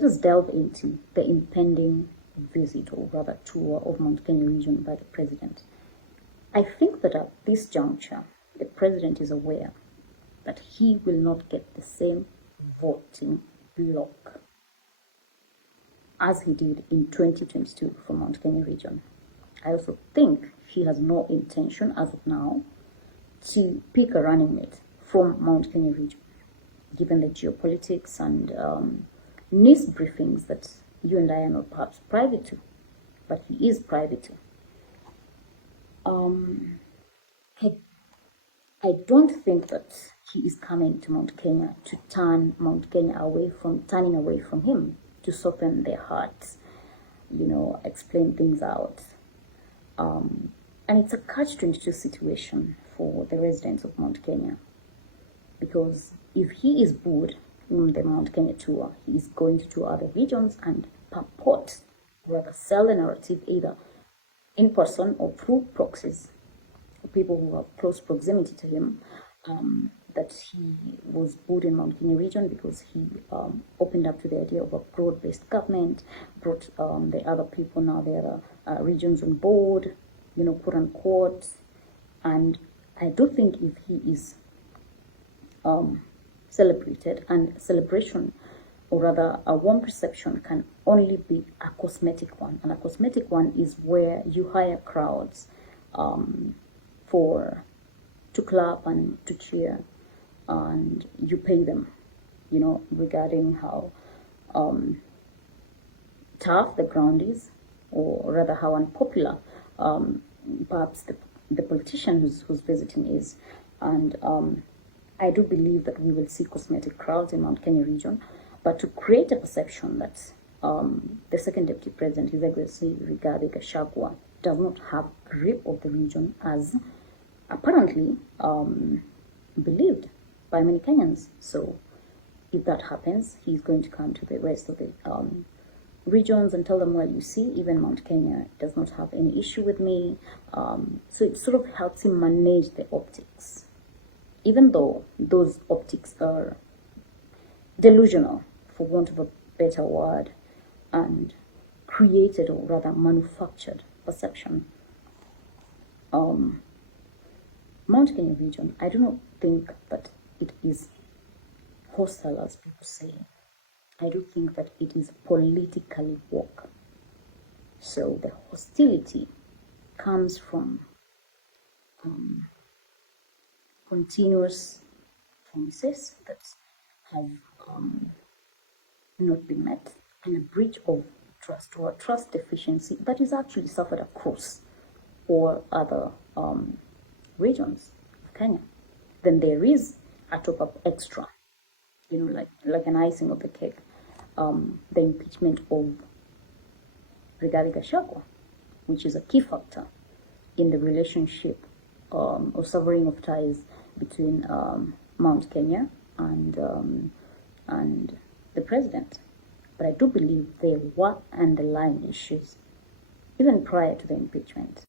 Let us delve into the impending visit, or rather tour, of Mount Kenya region by the president. I think that at this juncture, the president is aware that he will not get the same voting block as he did in 2022 for Mount Kenya region. I also think he has no intention as of now to pick a running mate from Mount Kenya region, given the geopolitics and news briefings that you and I are not perhaps privy to, but he is privy to. I don't think that he is coming to Mount Kenya to turn Mount Kenya turning away from him, to soften their hearts, explain things out. And it's a catch-22 situation for the residents of Mount Kenya, because if he is booed in the Mount Kenya tour, he is going to tour other regions and purport, or rather sell the narrative either in person or through proxies, people who have close proximity to him, that he was booed in Mount Kenya region because he opened up to the idea of a broad-based government, brought the other people, now the other regions on board, quote unquote. And I do think if he is celebrated, and celebration, or rather a warm perception, can only be a cosmetic one. And a cosmetic one is where you hire crowds to clap and to cheer, and you pay them, regarding how tough the ground is, or rather how unpopular perhaps the politician who's visiting is. And I do believe that we will see cosmetic crowds in Mount Kenya region, but to create a perception that the second deputy president, His Excellency Rigathi Gachagua, does not have grip of the region as apparently believed by many Kenyans. So if that happens, he's going to come to the rest of the regions and tell them, well, you see, even Mount Kenya does not have any issue with me. So it sort of helps him manage the optics, even though those optics are delusional, for want of a better word, and created, or rather manufactured perception. Mount Kenya region, I do not think that it is hostile as people say. I do think that it is politically woke. So the hostility comes from continuous promises that have not been met, and a breach of trust, or a trust deficiency that is actually suffered across or other regions of Kenya. Then there is a top-up extra, like an icing of the cake, the impeachment of Rigathi Gachagua, which is a key factor in the relationship or severing of ties between Mount Kenya and the president. But I do believe there were underlying issues even prior to the impeachment.